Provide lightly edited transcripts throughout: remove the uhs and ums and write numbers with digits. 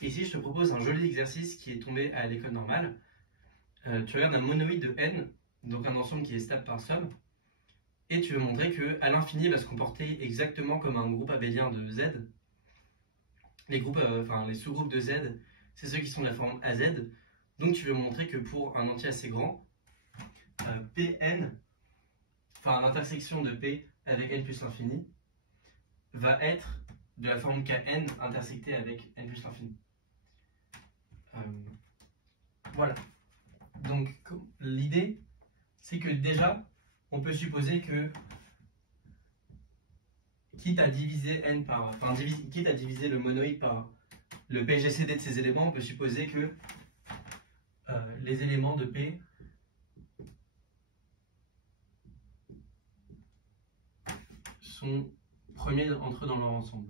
Ici, je te propose un joli exercice qui est tombé à l'école normale. Tu regardes un monoïde de n, donc un ensemble qui est stable par somme, et tu veux montrer qu'à l'infini, il va se comporter exactement comme un groupe abélien de Z. Les sous-groupes de Z, c'est ceux qui sont de la forme AZ. Donc tu veux montrer que pour un entier assez grand, Pn, l'intersection de P avec n plus l'infini, va être de la forme Kn intersectée avec n plus l'infini. Voilà. Donc l'idée, c'est que déjà, on peut supposer que, quitte à diviser le monoïde par le PGCD de ces éléments, on peut supposer que les éléments de P sont premiers entre eux dans leur ensemble.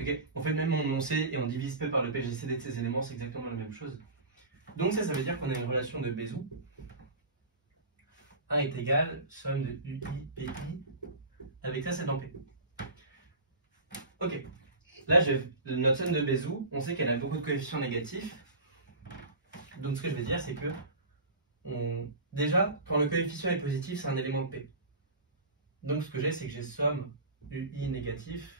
Ok, on fait le même énoncé et on divise P par le PGCD de ces éléments, c'est exactement la même chose. Donc ça veut dire qu'on a une relation de Bézout. 1 est égal, somme de UI, PI, avec ça c'est dans P. Ok, là notre somme de Bézout, on sait qu'elle a beaucoup de coefficients négatifs. Donc ce que je vais dire c'est que, déjà, quand le coefficient est positif, c'est un élément de P. Donc ce que j'ai, c'est que j'ai somme UI négatif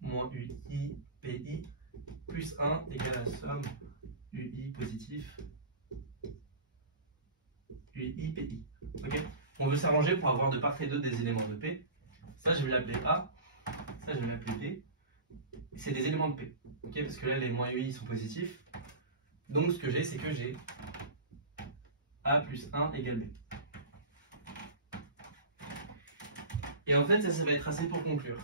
moins UI PI plus 1 égale à somme UI positif UI PI. Okay, on veut s'arranger pour avoir de part et d'autre des éléments de P. Ça, je vais l'appeler A. Ça, je vais l'appeler B. C'est des éléments de P. Okay, parce que là, les moins UI sont positifs. Donc ce que j'ai, c'est que j'ai A plus 1 égale B. Et en fait, ça va être assez pour conclure.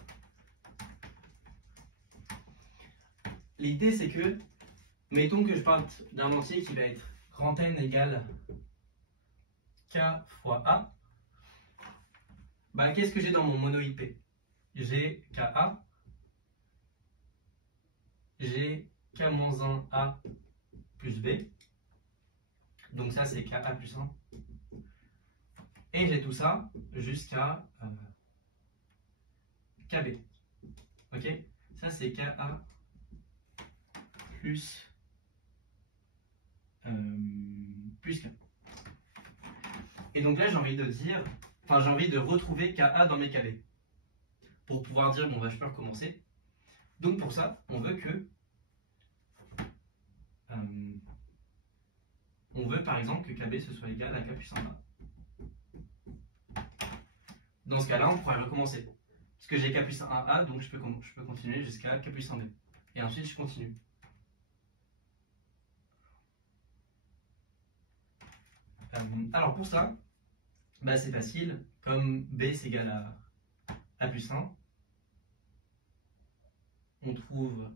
L'idée, c'est que, mettons que je parte d'un entier qui va être grand N égale K fois A. Qu'est-ce que j'ai dans mon monoïde P? J'ai KA, j'ai K-1A plus B. Donc ça, c'est KA plus 1. Et j'ai tout ça jusqu'à KB. Ok? Ça, c'est KA plus K. Et donc là, j'ai envie de retrouver KA dans mes KB. Pour pouvoir dire, bon, je peux recommencer. Donc pour ça, on veut par exemple que KB ce soit égal à K plus 1A. Dans ce cas-là, on pourrait recommencer. Parce que j'ai K plus 1A, donc je peux continuer jusqu'à K plus 1B. Et ensuite, je continue. Alors pour ça, c'est facile. Comme B c'est égal à A plus 1, on trouve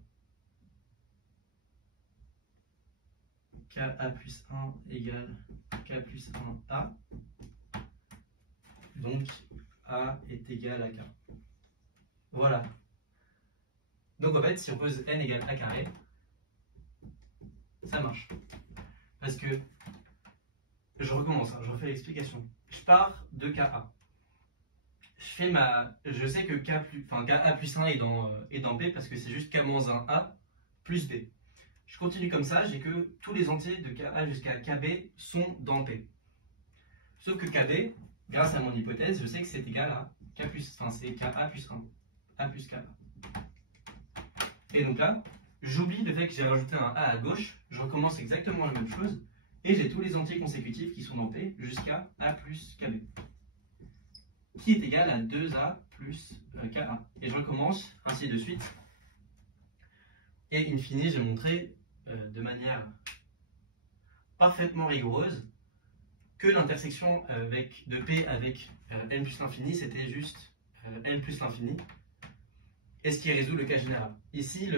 KA plus 1 égale K plus 1A. Donc A est égal à K. Voilà. Donc en fait, si on pose N égale A carré, ça marche. Parce que, je recommence, je refais l'explication. Je pars de KA. Je sais que KA plus 1 est dans P parce que c'est juste K-1A plus B. Je continue comme ça, j'ai que tous les entiers de KA jusqu'à KB sont dans P. Sauf que KB, grâce à mon hypothèse, je sais que c'est égal à c'est KA plus 1, A plus KA. Et donc là, j'oublie le fait que j'ai rajouté un A à gauche, je recommence exactement la même chose, et j'ai tous les entiers consécutifs qui sont dans P jusqu'à A plus KB, qui est égal à 2A plus KA. Et je recommence ainsi de suite. Et in fine, j'ai montré de manière parfaitement rigoureuse que l'intersection de P avec n plus l'infini, c'était juste n plus l'infini. Et ce qui résout le cas général. Ici,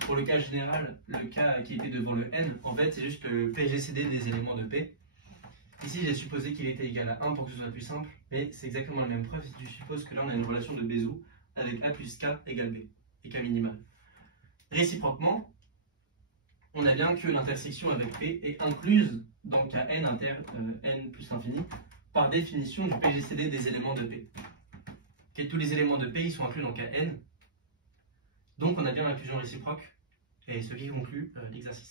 pour le cas général, le cas qui était devant le n, en fait, c'est juste le PGCD des éléments de P. Ici, j'ai supposé qu'il était égal à 1 pour que ce soit plus simple, mais c'est exactement la même preuve si tu supposes que là, on a une relation de Bézout avec A plus K égale B, et K minimal. Réciproquement, on a bien que l'intersection avec P est incluse dans Kn inter n plus l'infini, par définition du PGCD des éléments de P. Okay, tous les éléments de P ils sont inclus dans Kn, donc on a bien l'inclusion réciproque, et ce qui conclut l'exercice.